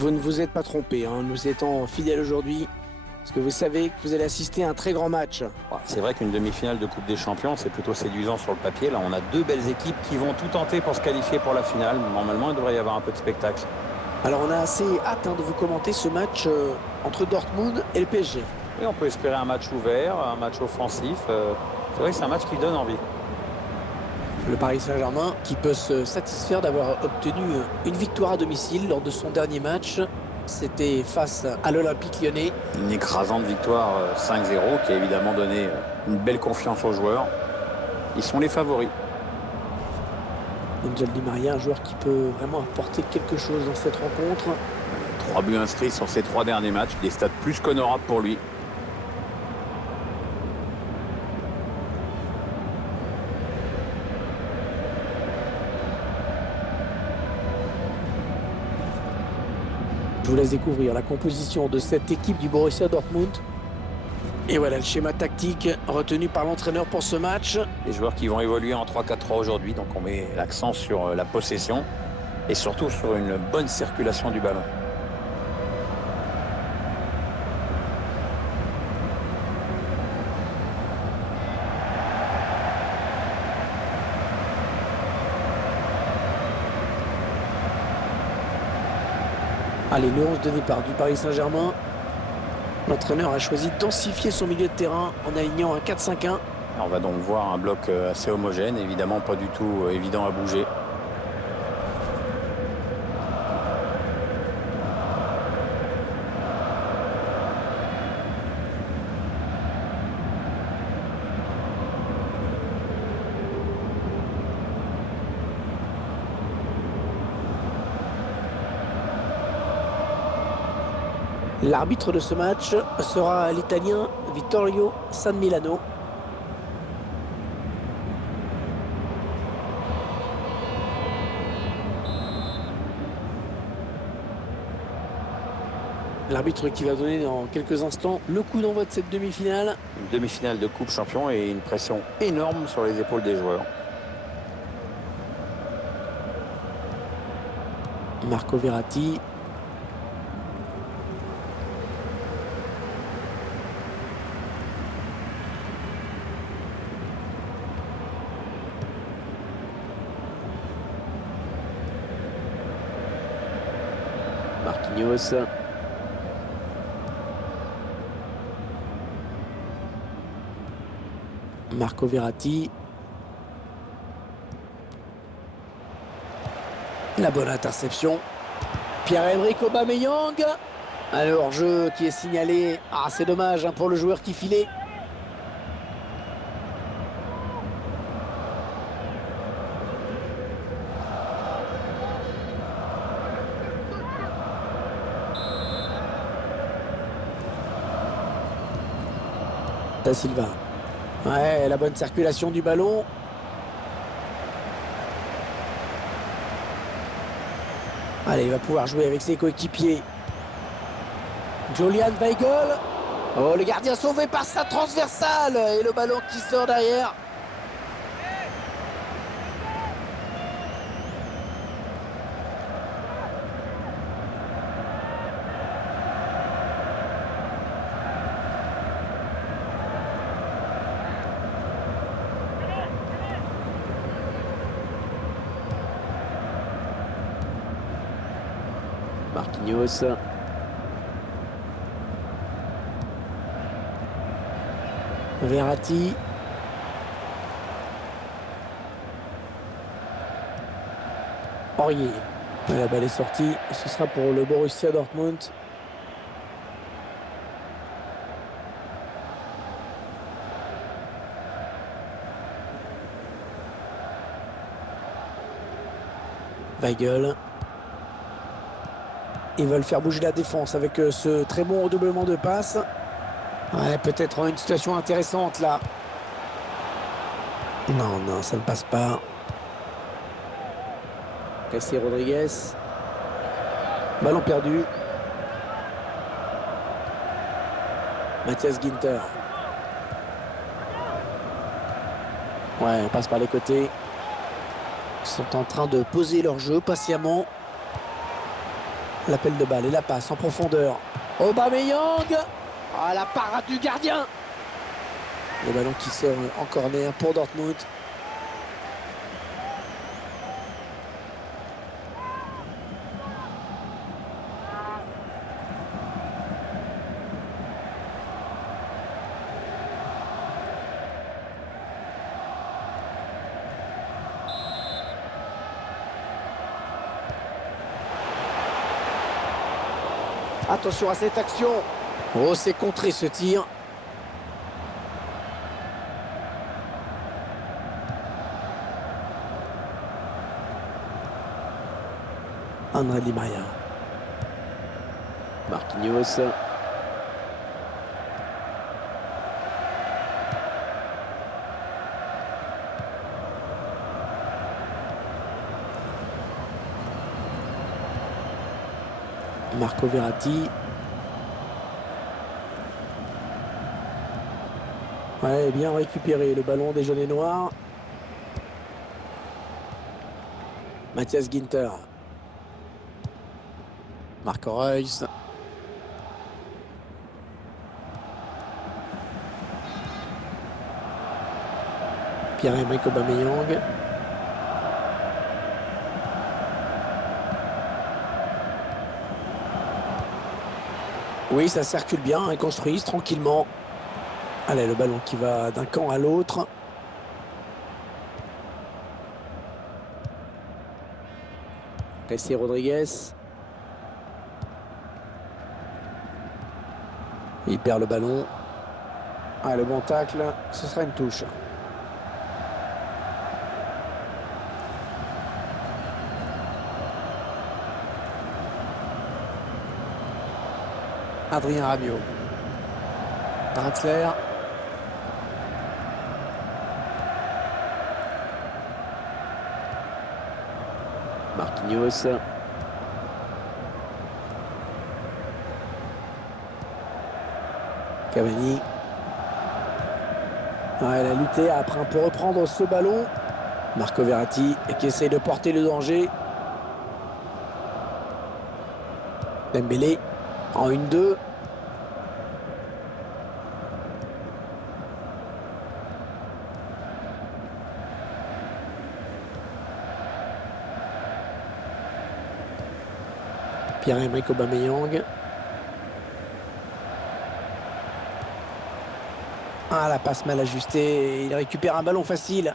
Vous ne vous êtes pas trompé, hein, nous étant fidèles aujourd'hui, parce que vous savez que vous allez assister à un très grand match. C'est vrai qu'une demi-finale de Coupe des Champions, c'est plutôt séduisant sur le papier. Là, on a deux belles équipes qui vont tout tenter pour se qualifier pour la finale. Normalement, il devrait y avoir un peu de spectacle. Alors on a assez hâte de vous commenter ce match entre Dortmund et le PSG. Et on peut espérer un match ouvert, un match offensif. C'est vrai que c'est un match qui donne envie. Le Paris Saint-Germain qui peut se satisfaire d'avoir obtenu une victoire à domicile lors de son dernier match. C'était face à l'Olympique Lyonnais. Une écrasante victoire 5-0 qui a évidemment donné une belle confiance aux joueurs. Ils sont les favoris. Angel Di Maria, un joueur qui peut vraiment apporter quelque chose dans cette rencontre. 3 buts inscrits sur ses 3 derniers matchs, des stats plus qu'honorables pour lui. Je vous laisse découvrir la composition de cette équipe du Borussia Dortmund. Et voilà le schéma tactique retenu par l'entraîneur pour ce match. Les joueurs qui vont évoluer en 3-4-3 aujourd'hui, donc on met l'accent sur la possession et surtout sur une bonne circulation du ballon. Allez, le 11 de départ du Paris Saint-Germain. L'entraîneur a choisi de densifier son milieu de terrain en alignant un 4-5-1. On va donc voir un bloc assez homogène, évidemment pas du tout évident à bouger. L'arbitre de ce match sera l'Italien Vittorio San Milano. L'arbitre qui va donner dans quelques instants le coup d'envoi de cette demi-finale. Une demi-finale de Coupe Champion et une pression énorme sur les épaules des joueurs. Marco Verratti. Marquinhos. Marco Verratti. La bonne interception. Pierre-Emerick Aubameyang. Alors, jeu qui est signalé. Ah, c'est dommage pour le joueur qui filait. Da Silva. Ouais, la bonne circulation du ballon. Allez, il va pouvoir jouer avec ses coéquipiers. Julian Weigl. Oh, le gardien sauvé par sa transversale. Et le ballon qui sort derrière. Marquinhos. Verratti. Aurier. La balle est sortie. Ce sera pour le Borussia Dortmund. Weigl. Ils veulent faire bouger la défense avec ce très bon redoublement de passes. Ouais, peut-être une situation intéressante là. Non, ça ne passe pas. Cassé Rodriguez. Ballon perdu. Matthias Ginter. Ouais, on passe par les côtés. Ils sont en train de poser leur jeu patiemment. L'appel de balle et la passe en profondeur. Aubameyang. Ah, la parade du gardien. Le ballon qui sort en corner pour Dortmund. Attention à cette action. Oh, c'est contré ce tir. André Di Maria. Marquinhos. Marco Verratti. Ouais, bien récupéré le ballon des jaunes et noirs. Matthias Ginter. Marco Reus. Pierre-Emerick Aubameyang. Oui, ça circule bien, ils construisent tranquillement. Allez, le ballon qui va d'un camp à l'autre. Jessé Rodriguez. Il perd le ballon. Ah, le bon tacle, ce sera une touche. Adrien Rabiot. Draxler. Marquinhos. Cavani. Ah, elle a lutté, après on peut reprendre ce ballon. Marco Verratti qui essaye de porter le danger. Dembélé en 1-2. Pierre-Emerick Aubameyang. Ah, la passe mal ajustée. Il récupère un ballon facile.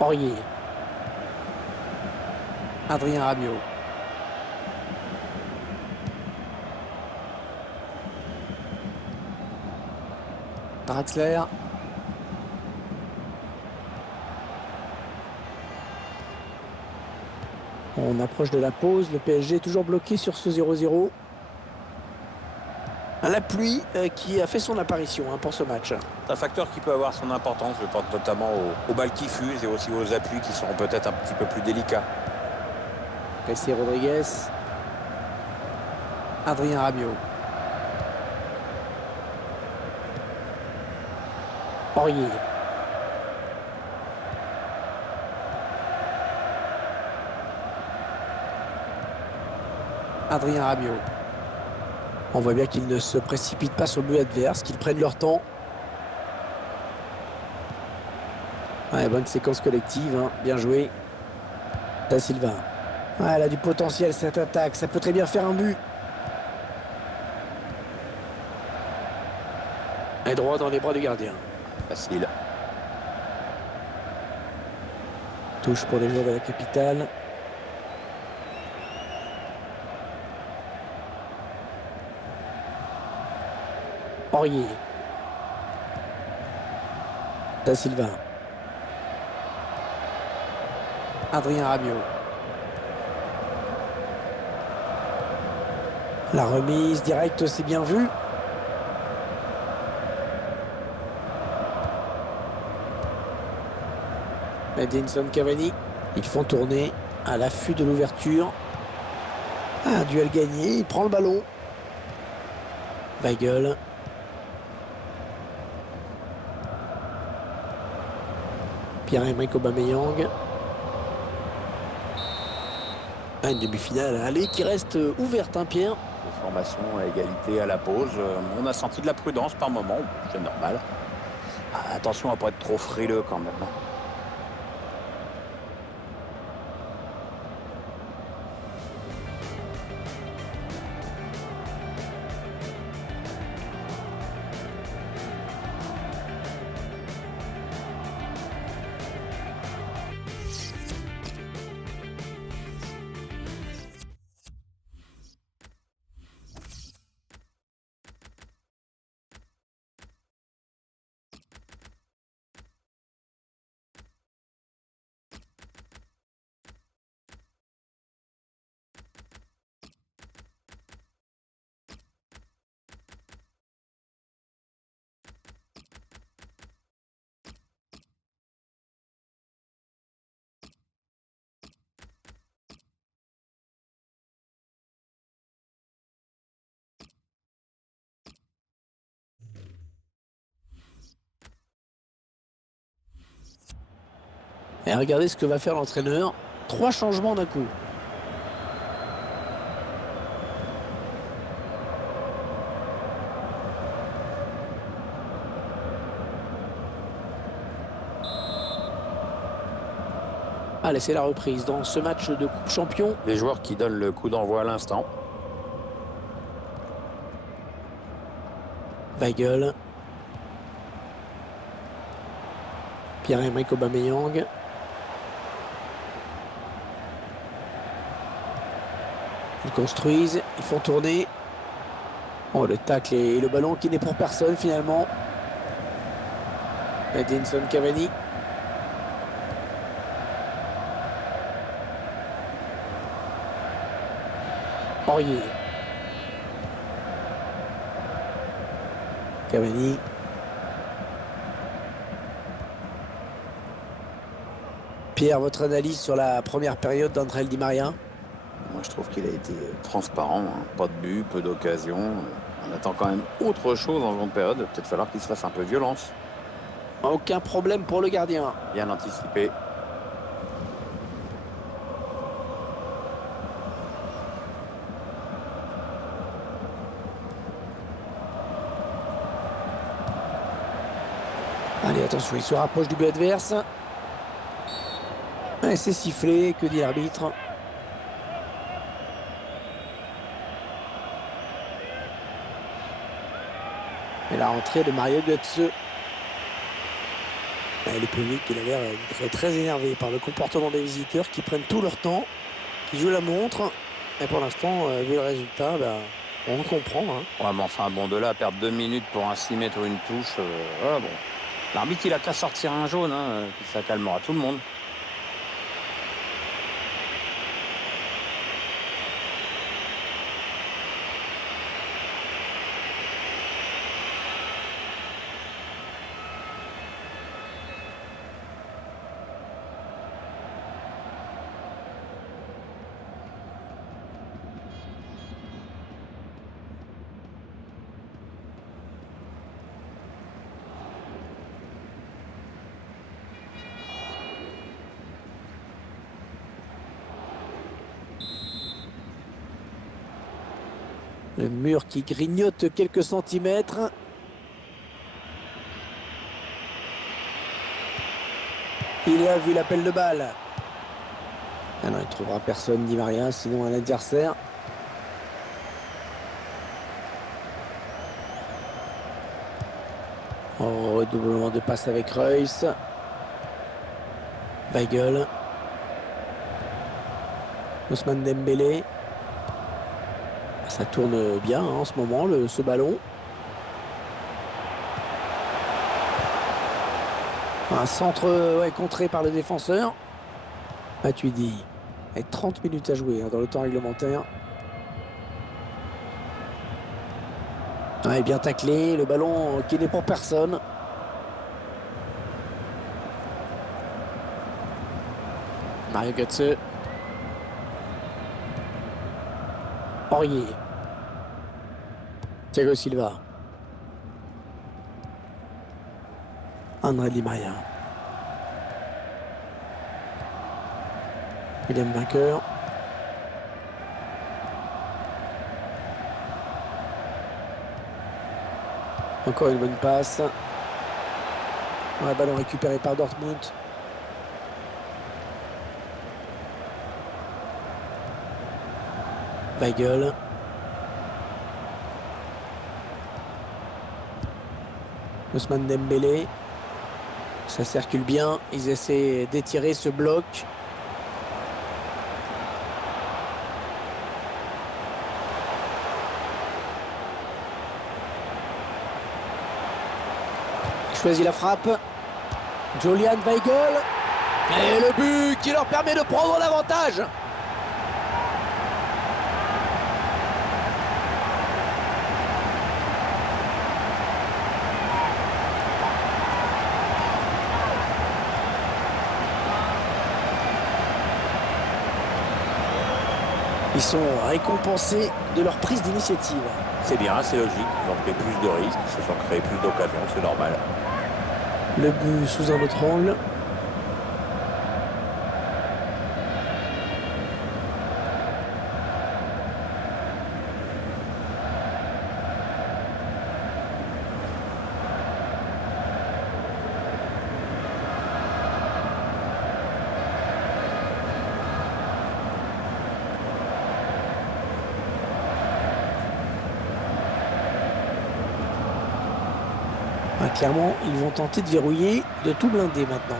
Aurier. Adrien Rabiot. Draxler. On approche de la pause. Le PSG est toujours bloqué sur ce 0-0. La pluie qui a fait son apparition pour ce match. C'est un facteur qui peut avoir son importance. Je pense notamment aux balles qui fusent et aussi aux appuis qui seront peut-être un petit peu plus délicats. Jessé Rodriguez. Adrien Rabiot. Aurier. Adrien Rabiot. On voit bien qu'ils ne se précipitent pas sur le but adverse, qu'ils prennent leur temps. Ouais, bonne séquence collective, bien joué. Da Silva. Ouais, elle a du potentiel cette attaque, ça peut très bien faire un but. Et droit dans les bras du gardien. Facile. Touche pour les joueurs de la capitale. Aurier. Da Silva. Adrien Rabiot. La remise directe, c'est bien vu. Edinson Cavani. Ils font tourner à l'affût de l'ouverture. Un duel gagné, il prend le ballon. Weigl. Pierre-Emerick Aubameyang. Une demi-finale à aller qui reste ouverte, hein, Pierre. Les formations à égalité à la pause. On a senti de la prudence par moment, c'est normal. Attention à ne pas être trop frileux quand même. Et regardez ce que va faire l'entraîneur. 3 changements d'un coup. Allez, c'est la reprise dans ce match de Coupe Champion. Les joueurs qui donnent le coup d'envoi à l'instant. Weigl. Pierre-Emerick Aubameyang. Ils construisent, ils font tourner. Oh, le tacle et le ballon qui n'est pour personne finalement. Edinson Cavani. Aurier. Cavani. Pierre, votre analyse sur la première période d'André Di Maria? Moi, je trouve qu'il a été transparent. Hein. Pas de but, peu d'occasions. On attend quand même autre chose en seconde période. Peut-être falloir qu'il se fasse un peu violence. Aucun problème pour le gardien. Bien anticipé. Allez, attention, il se rapproche du but adverse. Et c'est sifflé, que dit l'arbitre? Et la rentrée de Mario Götze. Le public, il a l'air très énervé par le comportement des visiteurs qui prennent tout leur temps, qui jouent la montre. Et pour l'instant, vu le résultat, on comprend. Hein. Ouais, mais enfin, bon, de là à perdre 2 minutes pour un 6 mètres ou une touche, bon. L'arbitre, il a qu'à sortir un jaune, hein, puis ça calmera tout le monde. Le mur qui grignote quelques centimètres. Il a vu l'appel de balle. Ah non, il ne trouvera personne, Di Maria, sinon un adversaire. Oh, redoublement de passe avec Reus. Weigl. Ousmane Dembélé. Ça tourne bien hein, en ce moment, ce ballon. Un centre contré par le défenseur. Matuidi. Et 30 minutes à jouer hein, dans le temps réglementaire. Bien taclé, le ballon qui n'est pour personne. Mario Götze. Aurier. Thiago Silva. André Di Maria. William Vainqueur. Encore une bonne passe. Un ballon récupéré par Dortmund. Weigl. Ousmane Dembélé. Ça circule bien. Ils essaient d'étirer ce bloc. Choisit la frappe. Julian Weigl. Et le but qui leur permet de prendre l'avantage. Ils sont récompensés de leur prise d'initiative. C'est bien, c'est logique. Ils ont pris plus de risques, ils se sont créés plus d'occasions, c'est normal. Le but sous un autre angle. Clairement, ils vont tenter de verrouiller, de tout blinder maintenant.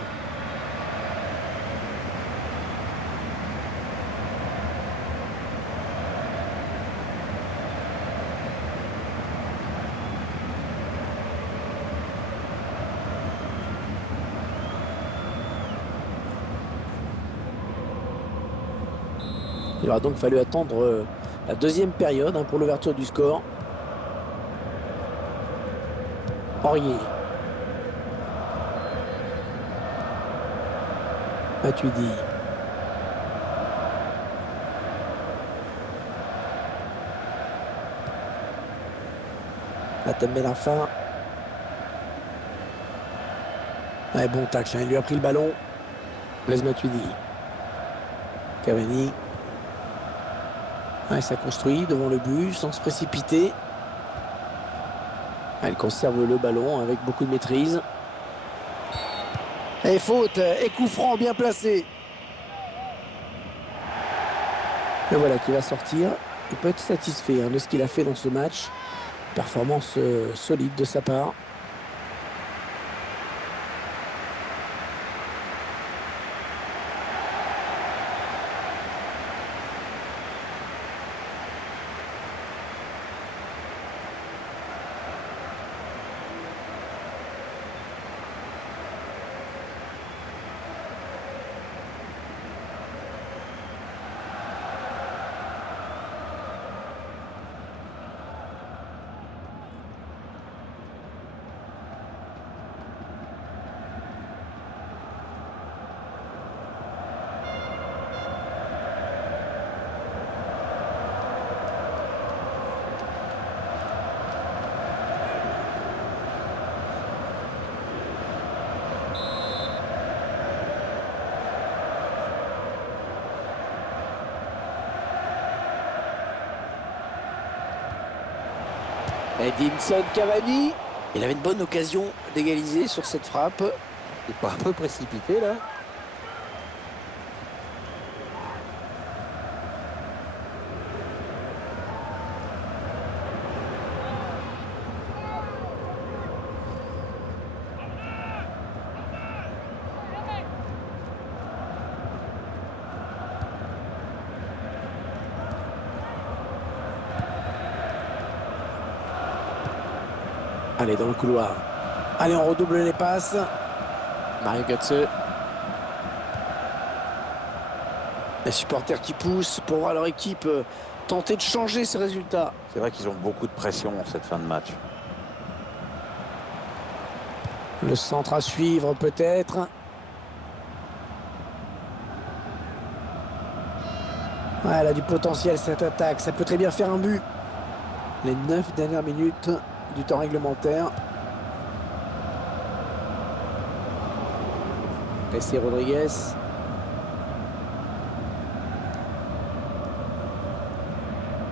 Il aura donc fallu attendre la deuxième période pour l'ouverture du score. Aurier. Matuidi. Atem la fin. Ouais, bon tacle, il lui a pris le ballon. Blaise Matuidi. Cavani. Ouais, ça construit devant le but sans se précipiter. Elle conserve le ballon avec beaucoup de maîtrise. Et faute, et coup franc bien placé. Et voilà qui va sortir. Il peut être satisfait de ce qu'il a fait dans ce match. Performance solide de sa part. Edinson Cavani, il avait une bonne occasion d'égaliser sur cette frappe. C'est pas un peu précipité là? Allez, dans le couloir. Allez, on redouble les passes. Mario Götze. Les supporters qui poussent pour voir leur équipe tenter de changer ses résultats. C'est vrai qu'ils ont beaucoup de pression en cette fin de match. Le centre à suivre peut-être. Ouais, elle a du potentiel cette attaque. Ça peut très bien faire un but. Les 9 dernières minutes du temps réglementaire. Messi Rodriguez.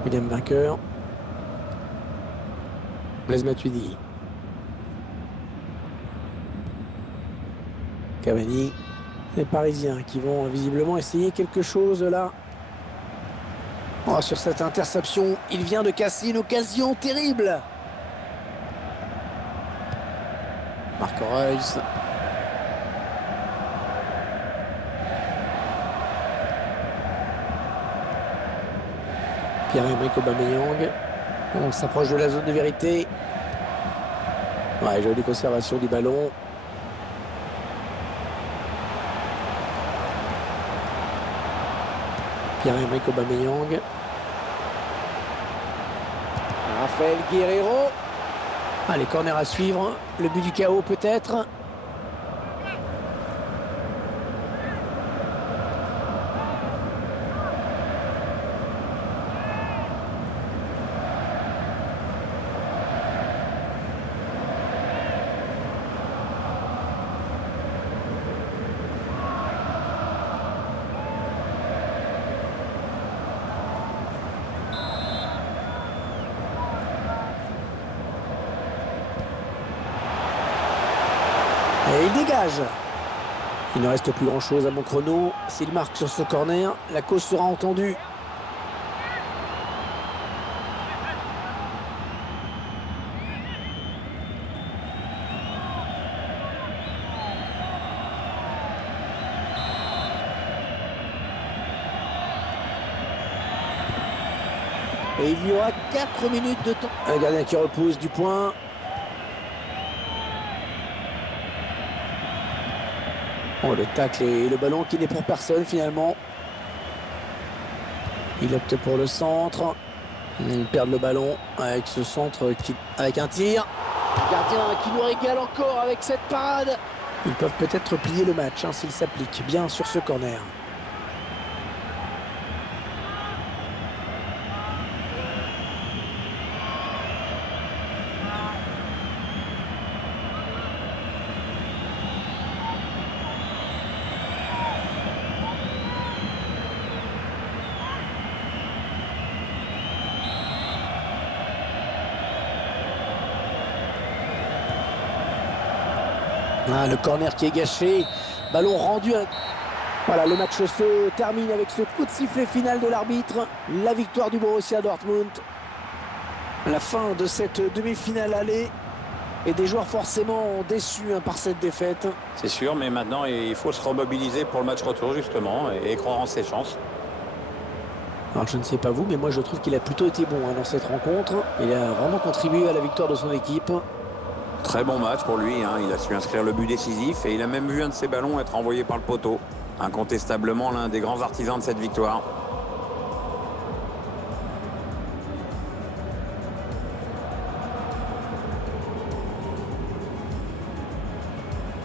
William vainqueur. Blaise Matuidi. Cavani. Les Parisiens qui vont visiblement essayer quelque chose là. Oh, sur cette interception, il vient de casser une occasion terrible. Marco Reus. Pierre-Emerick Aubameyang. On s'approche de la zone de vérité. Ouais, jolie conservation du ballon. Pierre-Emerick Aubameyang. Raphaël Guerreiro. Ah, les corners à suivre. Le but du chaos peut-être. Et il dégage. Il ne reste plus grand chose à mon chrono. S'il marque sur ce corner, la cause sera entendue. Et il y aura 4 minutes de temps. Un gardien qui repousse du point. Oh, le tacle et le ballon qui n'est pour personne finalement. Il opte pour le centre. Il perd le ballon avec ce centre avec un tir. Le gardien qui nous régale encore avec cette parade. Ils peuvent peut-être plier le match s'ils s'appliquent bien sur ce corner. Ah, le corner qui est gâché, ballon rendu. Voilà, le match se termine avec ce coup de sifflet final de l'arbitre. La victoire du Borussia Dortmund. La fin de cette demi-finale aller. Et des joueurs forcément déçus par cette défaite. C'est sûr, mais maintenant il faut se remobiliser pour le match retour justement et croire en ses chances. Alors je ne sais pas vous, mais moi je trouve qu'il a plutôt été bon dans cette rencontre. Il a vraiment contribué à la victoire de son équipe. Très bon match pour lui, il a su inscrire le but décisif et il a même vu un de ses ballons être envoyé par le poteau. Incontestablement l'un des grands artisans de cette victoire.